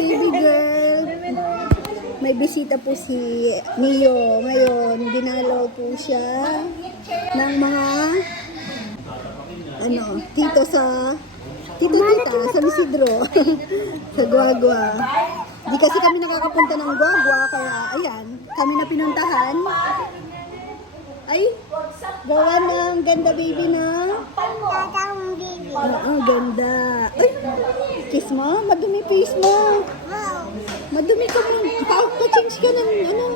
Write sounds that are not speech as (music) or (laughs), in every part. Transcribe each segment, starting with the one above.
baby girl. May bisita po si Mio ngayon. Dinalaw po siya ng mga ano, tito sa tito tita sa Lucidro (laughs) sa Guagua. Di kasi kami nakakapunta ng Guagua kaya ayan, kami na pinuntahan. Ay, gawa ng ganda baby na. Oo, ang ganda. Ay, kiss mo? Madumi face mo. Madumi ka mo. Pa- Pa-change ka ng ano.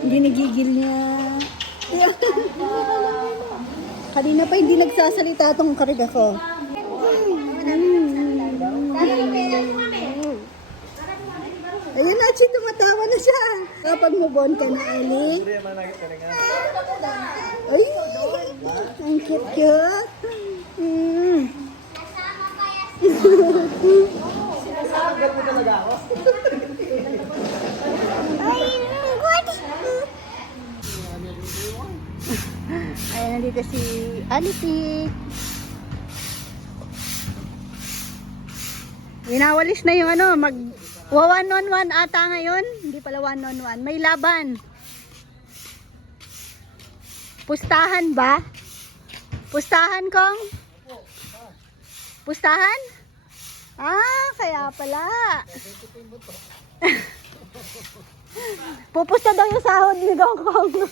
Hindi nagigil niya. (laughs) Kanina pa hindi nagsasalita tong karga ko. Ayun na, si tumatawa na siya. Kapag mubon ka na, Ali. Ay, ang cute-cute. Mm. Ayan, nandito si Alipik. Winawalis na yung ano, mag wa one on one ata ngayon. Hindi pala one on one. May laban. Pustahan ba? Pustahan kong? Pustahan? Ah, kaya pala. (laughs) Pupusta daw yung sahod ni Dong Kong. (laughs)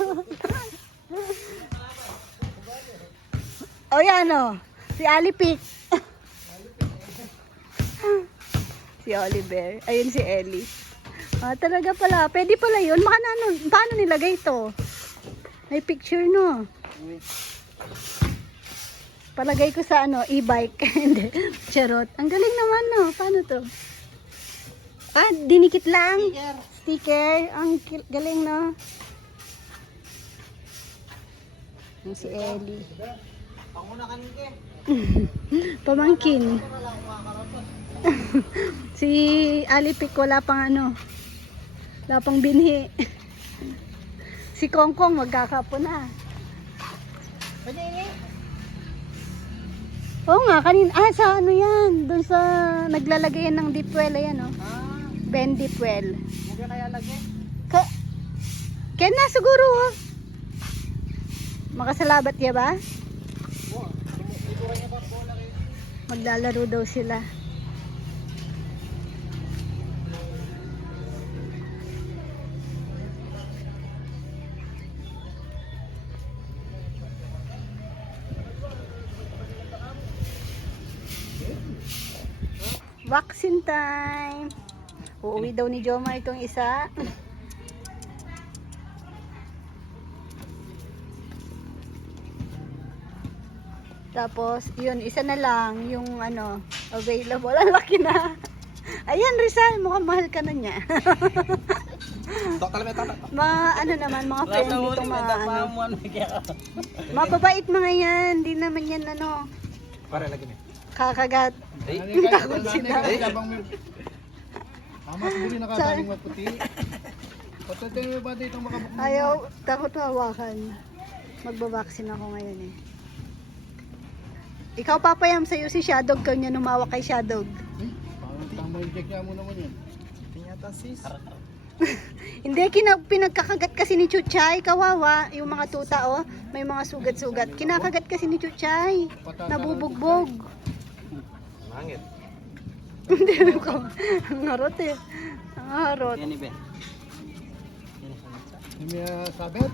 o yan o. Si Alipik. Si Oliver. Ayun si Ellie. Ah, talaga pala. Pwede pala yun. Maka ano, paano nilagay ito? May picture no. Palagay ko sa ano, e-bike. (laughs) Hindi. Charot. Ang galing naman no. Paano to? Ah, dinikit lang. Sticker. Ang ki- galing no. Yung si Ellie. (laughs) Pamangkin. (laughs) si Alipik wala pang ano. Wala pang binhi. (laughs) si Kongkong magkakapo na. Oo nga, kanin ah, sa ano yan, doon sa naglalagay yan ng deep well, ayan oh. Ben deep well. Huwag kaya lagi. Ka Kaya na siguro oh. Makasalabat ya ba? Maglalaro daw sila. Vaccine time. Uuwi daw ni Joma itong isa. Tapos, yun, isa na lang yung ano, available. (laughs) Ang laki na. Ayan, Rizal, mukhang mahal ka na niya. (laughs) mga ano naman, mga friend dito, mga ano. Mababait mga yan. Hindi naman yan ano, Para lagi ni. Kakagat. Takot sila. Mama, siguro nakakaling maputi. Patutin mo ba dito makabuk? Ayaw, takot hawakan. Magbabaksin ako ngayon eh. Ikaw papayam sa'yo si Shadog kanya numawak kay Shadog. Parang tama yung check niya mo naman yan. Pinyata sis. (laughs) Hindi, kina, pinagkakagat kasi ni Chuchay, kawawa, yung mga tuta oh, may mga sugat-sugat. Kinakagat kasi ni Chuchay, nabubugbog. Mangit. Hindi ko, ang harot eh. Ang harot. Yan ni Ben. Hindi mo sabit?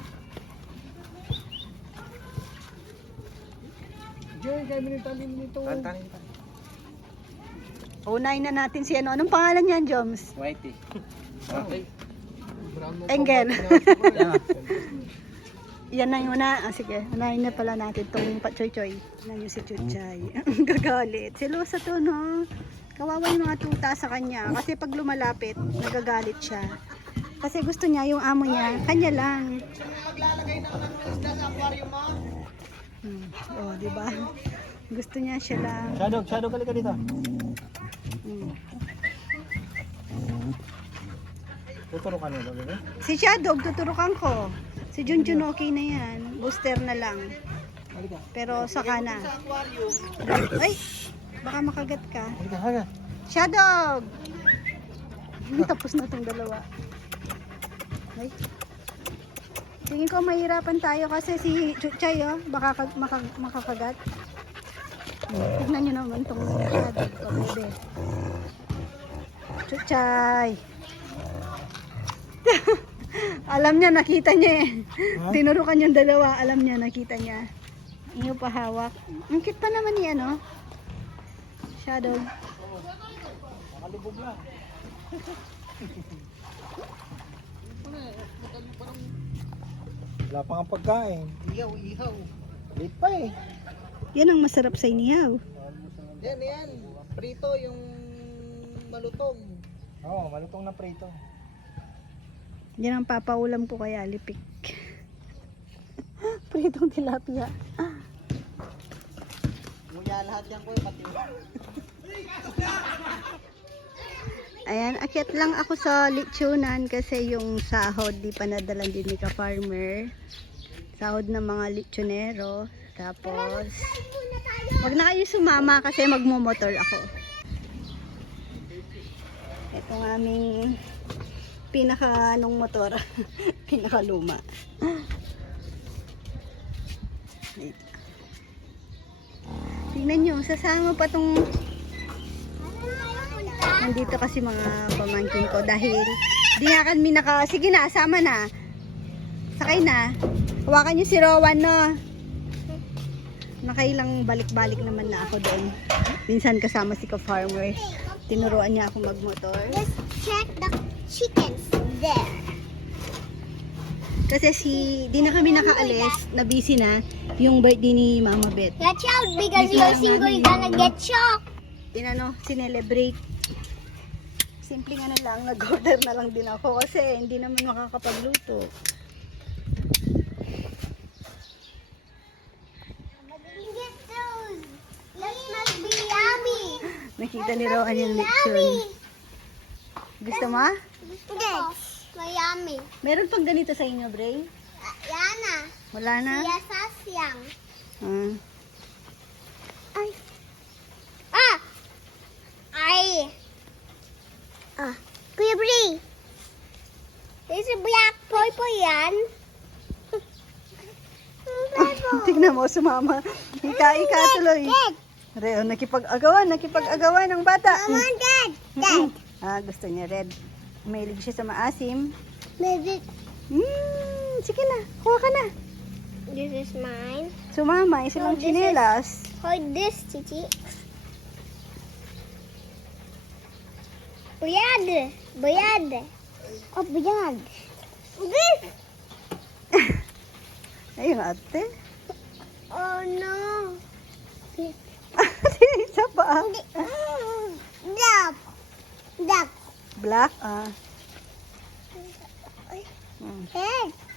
Diyan, kaya minitalin nito. Tantanin pa. Unahin na natin si ano. Anong pangalan niyan, Joms? Whitey. Okay. Engel. (laughs) Yan na yung una. Ah, sige, unahin na pala natin itong pachoy-choy. Yan yung si Chuchay. Ang (laughs) Gagalit. Silosa to, no? Kawawa yung mga tuta sa kanya. Kasi pag lumalapit, nagagalit siya. Kasi gusto niya, yung amo niya, kanya lang. Maglalagay ng isda sa aquarium mo. Hmm. Oh, di ba? Gusto niya siya lang. Shadow, shadow kali ka dito. Mm. Tuturo ka nila, bebe. Si Shadow, tuturukan ko. Si Junjun okay na yan. Booster na lang. Halika. Pero saka na. Ay! Baka makagat ka. Halika, halika. Shadow! Hmm, Tapos na tong dalawa. Ay. Tingin ko mahirapan tayo kasi si Chuchay oh, baka maka- makakagat. Tignan nyo naman tong Shadow ko, bebe. Chuchay! (laughs) alam niya, nakita niya eh. Ha? Tinurukan yung dalawa, alam niya, nakita niya. Iyo pa hawak. Ang cute pa naman ni ano. Shadow. Nakalibog na. Wala pa nga pagkain. Ihaw, ihaw. Late pa eh. Yan ang masarap sa inihaw. Yan, yan. Prito yung malutong. Oo, oh, malutong na prito. Yan ang papaulam ko kaya lipik. Pritong tilapia. Nguya lahat yan ko, pati. Ayan, akyat lang ako sa lechonan kasi yung sahod di pa nadalan din ni ka-farmer. Sahod ng mga lechonero. Tapos, wag na kayo sumama kasi magmumotor ako. Ito ang aming pinaka anong motor. (laughs) pinaka luma. Tingnan nyo, sasama pa tong Nandito kasi mga pamangkin ko dahil di nga kami naka, sige na, sama na. Sakay na. Hawakan niyo si Rowan, no? Nakailang balik-balik naman na ako doon. Minsan kasama si ka-farmer. Tinuruan niya ako magmotor. Let's check the chickens there. Kasi si, di na kami nakaalis, na busy na, yung birthday ni Mama Beth. Watch out because you're single, you're gonna get shocked. Tinano, sinelebrate. Simpleng ano lang, nag-order na lang din ako kasi hindi naman makakapagluto. Nakita ni Rowan yung lechon. Gusto mo? Mayami. Meron pang ganito sa inyo, Bray? Yana. Wala na? Yes, asyang. Ah. Ay. Ah! Ay. Ah. Kuya Bri. There's a black boy po yan. (laughs) (laughs) Tignan mo, sumama. Ika-ika tuloy. Reo, nakipag-agawan, nakipag-agawan ng bata. Mama, Dad. Dad. Ah, gusto niya red. Mahilig siya sa maasim. Maybe Hmm, sige na, kuha ka na. this is mine. Sumama, isa lang chinelas. Hold this, Titi. Buyad. Buyad. Oh, buyad. This. (laughs) Ayun, ate. Oh, no. (laughs) isa pa. Duck. Black, ah. Hmm.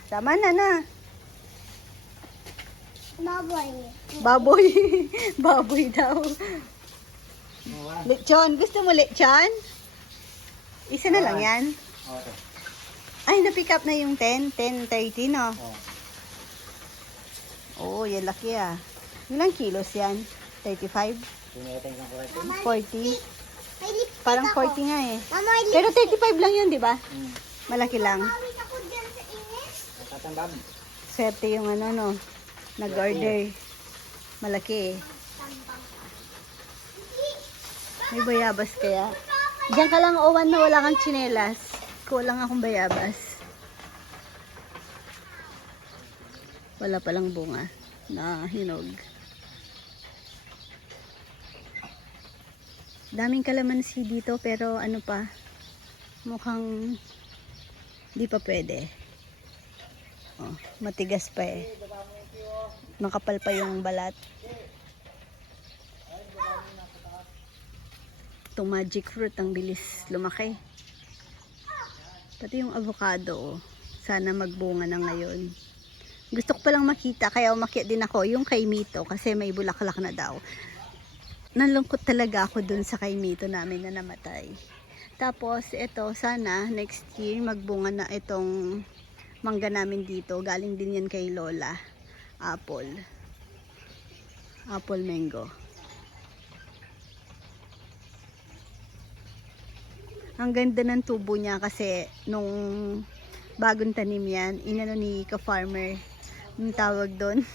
Tama na na. baboy. Baboy. (laughs) Baboy daw. Lechon. Gusto mo lechon? Isa na lang yan. Okay. Ay, na-pick up na yung 10. 10, 30, no? Oh. Oo, oh, yan laki ah. Ilang kilos yan? 35? Tinating kang kulay. 40? Parang ako. 40 nga eh. Mama, may lip Pero 35 lang yun, di ba? Hmm. Malaki lang. Pawis ako dyan sa init. Tatandam. Swerte yung ano, no? Nag-order. Malaki eh. May bayabas kaya. Diyan ka lang, Owan, na wala kang tsinelas. Kulang akong bayabas. Wala palang bunga na hinog. Daming kalamansi dito pero ano pa, mukhang di pa pwede. Oh, matigas pa eh. Makapal pa yung balat. Itong magic fruit ang bilis lumaki. Pati yung avocado, oh. sana magbunga na ngayon. Gusto ko palang makita, kaya umakyat din ako, yung kay Mito, kasi may bulaklak na daw. Nalungkot talaga ako dun sa kay Mito namin na namatay. Tapos, ito, sana next year magbunga na itong mangga namin dito. Galing din yan kay Lola. Apple. Apple mango. Ang ganda ng tubo niya kasi nung bagong tanim yan, inano ni ka-farmer, yung tawag doon.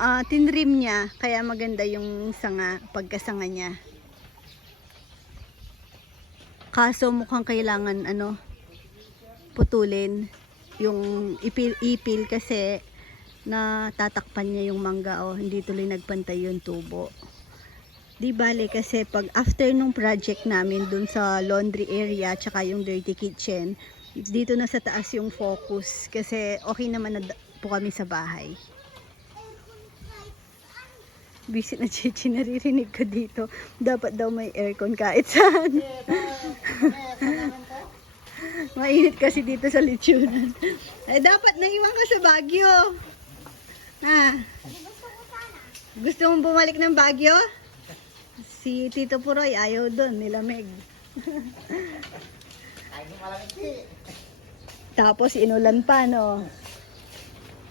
Ah, tinrim niya, kaya maganda yung sanga, pagkasanga niya. Kaso mukhang kailangan ano, putulin yung ipil-ipil kasi na tatakpan niya yung mangga oh, hindi tuloy nagpantay yung tubo. Di bale kasi pag after nung project namin dun sa laundry area tsaka yung dirty kitchen, dito na sa taas yung focus kasi okay naman na po kami sa bahay. Visit na chichi, naririnig ko dito. Dapat daw may aircon kahit saan. (laughs) Mainit kasi dito sa lechonan. Ay, dapat naiwan ka sa Baguio. Ha? Gusto mong bumalik ng Baguio? Si Tito Puroy ayaw doon, nilamig. (laughs) Tapos inulan pa, no?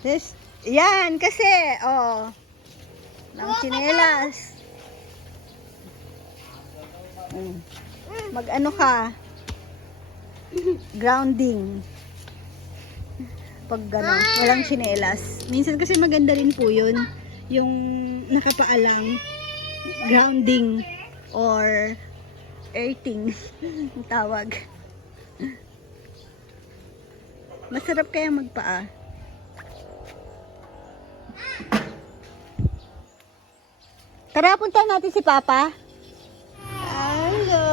Yes. Yan, kasi, oh. Ng chinelas. Mm. Mag-ano ka? Grounding. Pag gano'n, walang chinelas. Minsan kasi maganda rin po yun. Yung nakapaalang grounding or earthing (laughs) tawag. Masarap kaya magpaa. Tara, punta natin si Papa. Hello.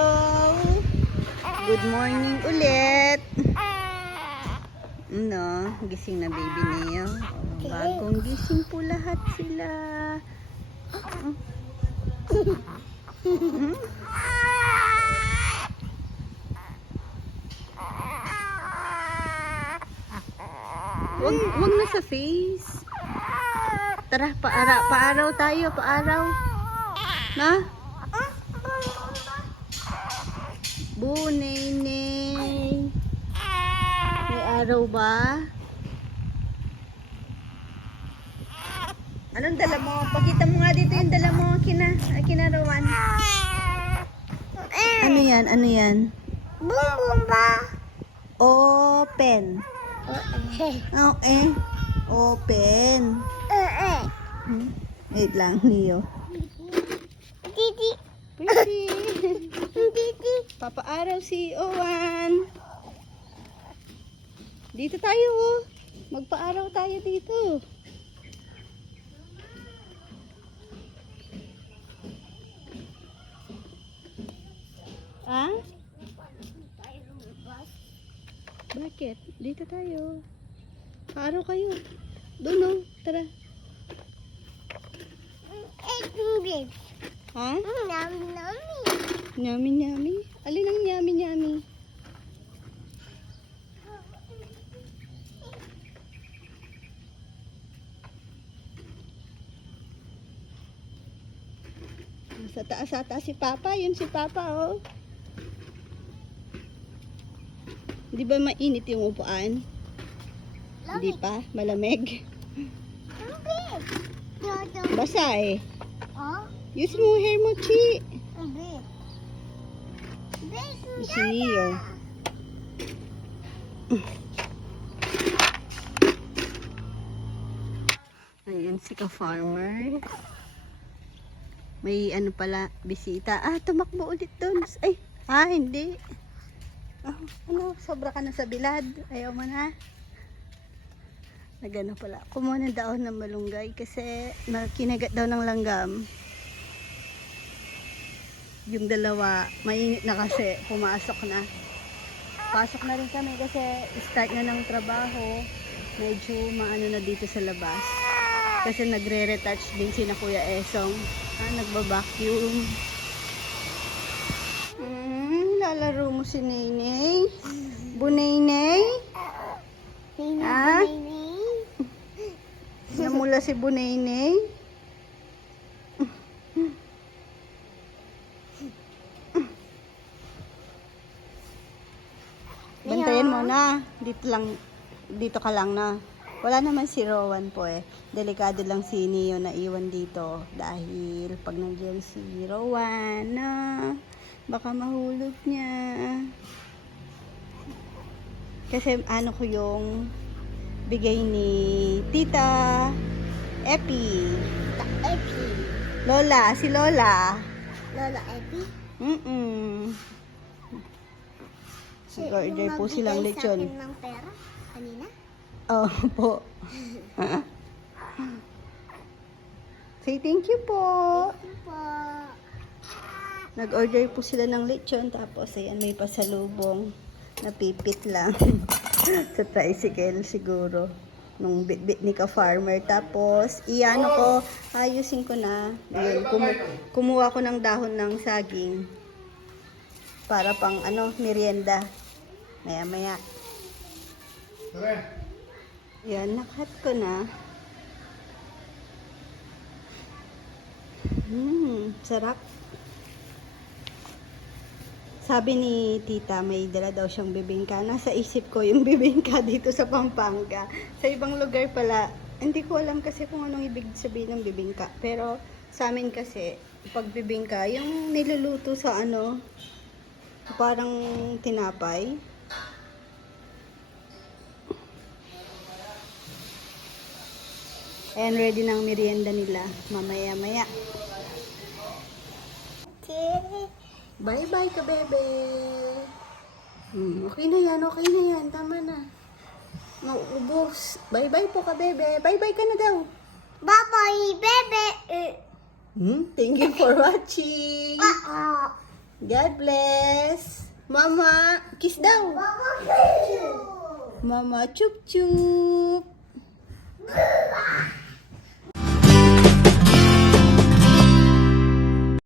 Good morning ulit. No, gising na baby niyo. Oh, bagong gising po lahat sila. Wag, wag na sa face. Tara, paara, paaraw tayo, paaraw. Na? Bunay May araw ba? Anong dala mo? Pakita mo nga dito yung dala mo, kina, kinarawan. Ano yan? Ano yan? Boom boom ba? Open. Eh, Okay. Open. eh, eh. Hmm? Wait lang, Leo. Titi, Pretty. titi. Papaaraw si Owan. Dito tayo. oh. Magpaaraw tayo dito. Ah? Bakit? Dito tayo. Paaraw kayo. Doon oh. Tara. Ha? Nami, nami. Nyami nyami. Alin ang nyami nyami? Sa taas ata si Papa. Yun si Papa oh. Di ba mainit yung upuan? Hindi pa. Malamig. Basa eh. Oh, Use mo hair mo, Chi. Si Neo. Ayun si ka-farmer. May ano pala, bisita. Ah, tumakbo ulit doon. Ay, ah, hindi. Ah, ano, sobra ka na sa bilad. Ayaw mo na. Nagano pala. Kumuha ng daon ng malunggay kasi na, kinagat daw ng langgam. Yung dalawa, mainit na kasi, pumasok na. Pasok na rin kami kasi start na ng trabaho. Medyo maano na dito sa labas. Kasi nagre-retouch din si na Kuya Esong. Ah, nagba-vacuum. Mm, lalaro mo si Nenay. Bunaynay? Nini, Ah? Namula si Bunaynay. Bantayan mo na. Dito lang, dito ka lang na. Wala naman si Rowan po eh. Delikado lang si Neo na iwan dito. Dahil pag nandiyan si Rowan na baka mahulog niya. Kasi ano ko yung bigay ni Tita Epi. Epi. Lola, si Lola. Lola Epi. Mm-mm. Nag-order po silang sa lechon. akin ng pera kanina. Oh, (laughs) po. Say thank you po. Ano po? Nag-order po sila ng lechon tapos ayan may pasalubong. Napipit lang (laughs) sa tricycle siguro nung bit-bit ni ka-farmer. Tapos, iano ko, ayusin ko na. Yun, kumu- kumuha ko ng dahon ng saging para pang ano, merienda. Maya-maya. Yan, nakat ko na. Hmm, sarap. Sabi ni tita, may dala daw siyang bibingka. Nasa isip ko yung (laughs) bibingka dito sa Pampanga. Sa ibang lugar pala, hindi ko alam kasi kung anong ibig sabihin ng bibingka. Pero sa amin kasi, pag bibingka, yung niluluto sa ano, parang tinapay. And ready ng merienda nila. Mamaya-maya. Okay. Bye-bye ka, bebe. Hmm, okay na yan, okay na yan. Tama na. Mauubos. Bye-bye po ka, bebe. Bye-bye ka na daw. Bye-bye, bebe. Hmm, thank you for watching. God bless. Mama, kiss daw. Mama. Mama, chup-chup.